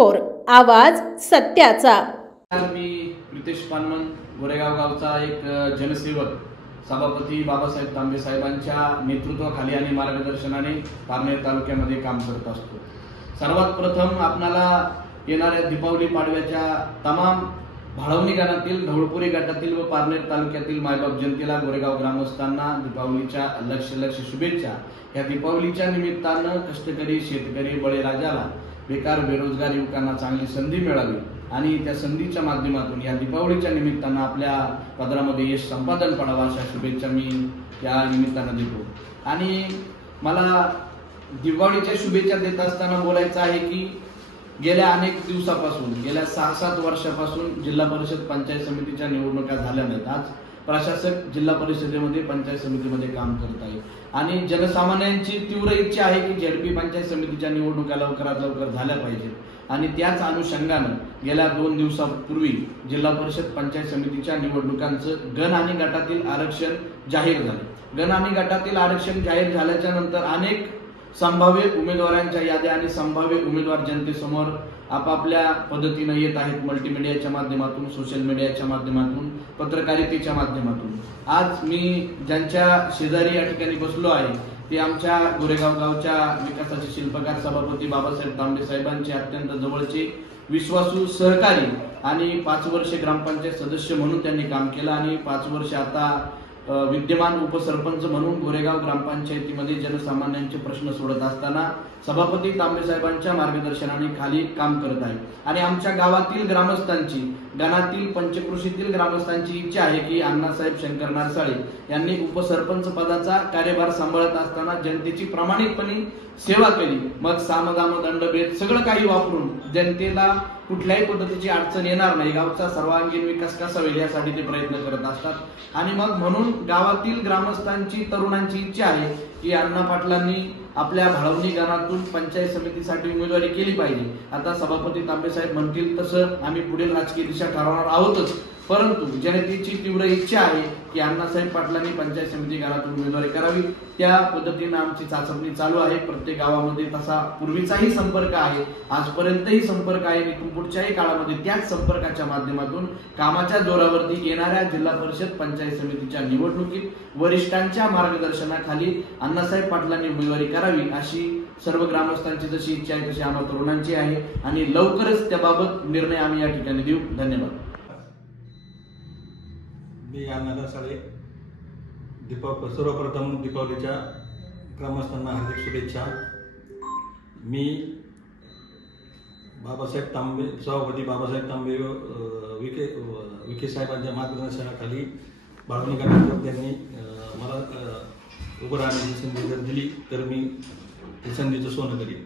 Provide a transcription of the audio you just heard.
24 आवाज सत्याचा। मी प्रितेश पानमन गोरेगाव गावचा एक जनसेवक सभापती बाबासाहेब तांबे साहेबांच्या नेतृत्वाखाली आणि मार्गदर्शनाने पारनेर तालुक्यामध्ये काम करत असतो। सर्वात प्रथम आपणाला येणाऱ्या दीपावली पाडव्याच्या तमाम भाळवणी गणातील ढवळपुरी गटातील व पारनेर तालुक्यातील मायबाप जनतेला गोरेगाव ग्रामस्थांना दीपावलीच्या लक्ष शुभेच्छा। या दीपावलीच्या निमित्तानं कष्टकरी शेतकरी बळीराजाला बेकार बेरोजगार युवकांना चांगली संधी मिळावी आणि त्या संधीच्या माध्यमातून या दीपावलीच्या निमित्तानं आपल्या पदरामध्ये यश संपादन पडावं अशा शुभेच्छा मी या निमित्तानं देतो। आणि मला दीपावलीच्या शुभेच्छा देत असताना बोलायचं आहे की गेल्या अनेक दिवसापासून गेल्या 6-7 वर्षापासून जिल्हा परिषद पंचायत समितीच्या निवडणुका झाल्या नाहीत। आज प्रशासक जिल्हा परिषदेमध्ये पंचायत समितीमध्ये काम करत आहे आणि जनसामान्यांची तीव्र इच्छा आहे की झेडपी पंचायत समितीच्या निवडणुका लवकरात लवकर झाल्या पाहिजेत आणि त्याच अनुषंगानं गेल्या 2 दिवसापूर्वी जिल्हा परिषद पंचायत समितीच्या निवडणुकांचं गण आणि गटातील आरक्षण जाहीर झालं। गण आणि गटातील आरक्षण जाहीर झाल्याच्या नंतर अनेक संभाव्य उमेदवारांच्या याद्या आणि संभाव्य उमेदवार जनतेसमोर आपापल्या पद्धतीने येत आहेत। मल्टीमीडियाच्या माध्यमातून, सोशल मीडियाच्या माध्यमातून, पत्रकारितेच्या माध्यमातून। आज मी ज्यांच्या शेजारी या ठिकाणी बसलो आहे ते आमच्या गोरेगाव गावच्या विकासाचे शिल्पकार सभापती बाबासाहेब तांबे साहेबांचे अत्यंत जवळचे विश्वासू सहकारी आणि 5 वर्षे ग्रामपंचायत सदस्य म्हणून त्यांनी काम केलं आणि 5 वर्ष आता विद्यमान उपसरपंच म्हणून गोरेगाव ग्रामपंचायतीमध्ये जनसामान्यांचे प्रश्न सोडत असताना सभापती तांबे साहेबांच्या मार्गदर्शनाने खाली काम करत आहे। आणि आमच्या गावातील ग्रामस्थांची, गणातील पंचकृषीतील ग्रामस्थांची इच्छा आहे की अण्णासाहेब शंकर नारसाळे यांनी उपसरपंच पदाचा कार्यभार सांभाळत असताना जनतेची प्रामाणिकपणे सेवा केली। मग सामदाम दंडभेद सगळं काही वापरून जनतेला कुठल्याही पद्धतीची अडचण येणार नाही, गावचा सर्वांगीण विकास कसा होईल यासाठी ते प्रयत्न करत असतात। आणि मग म्हणून गावातील ग्रामस्थांची, तरुणांची इच्छा आहे की अण्णा पाटलांनी आपल्या भाळवणी गणातून पंचायत समितीसाठी उमेदवारी केली पाहिजे। आता सभापती तांबे साहेब म्हणतील तसं आम्ही पुढील राजकीय दिशा ठरवणार आहोतच, परंतु जनतेची तीव्र इच्छा आहे की अण्णासाहेब पाटलांनी पंचायत समिती गणातून उमेदवारी करावी। त्या पद्धतीने आमची चाचपणी चालू आहे। प्रत्येक गावामध्ये तसा पूर्वीचाही संपर्क आहे, आजपर्यंतही संपर्क आहे आणि पुढच्याही काळामध्ये त्याच संपर्काच्या माध्यमातून कामाच्या जोरावरती येणाऱ्या जिल्हा परिषद पंचायत समितीच्या निवडणुकीत वरिष्ठांच्या मार्गदर्शनाखाली अण्णासाहेब पाटलांनी उमेदवारी करावी अशी सर्व ग्रामस्थांची जशी इच्छा आहे तशी आम्हा तरुणांची आहे आणि लवकरच त्याबाबत निर्णय आम्ही या ठिकाणी देऊ। धन्यवाद। मी अण्णा नारसाळे, सर्वप्रथम दीपावलीच्या ग्रामस्थांना हार्दिक शुभेच्छा। मी सभापती बाबासाहेब तांबे विखे साहेबांच्या मार्गदर्शनाखाली भाळवणी गटात त्यांनी मला उभं राहण्याची संधी जर दिली तर मी संधीचं सोनं करीन।